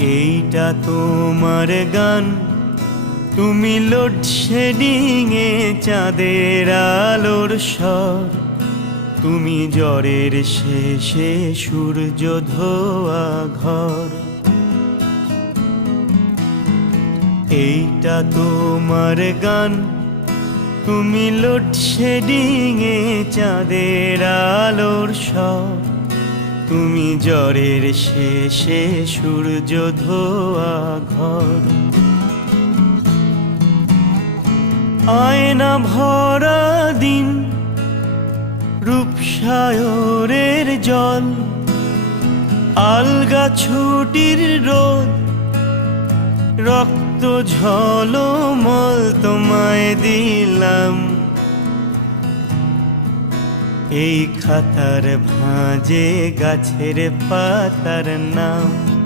এইটা তোমার গান, তুমি লোডশেডিং এ চাঁদের আলোর স্বর, তুমি জ্বরের শেষে সূর্য ধোয়া ঘর। এইটা তোমার গান, তুমি লোডশেডিং এ চাঁদের আলোর স্বর, তুমি জ্বরের শেষে সূর্য ধোয়া ঘর। আয়না ভরা দিন, রূপসায়রের জল, আলগা ছুটির রোদ, রক্ত ঝলমল তোমায় দিলাম। এই খাতার ভাঁজে গাছের পাতার নাম।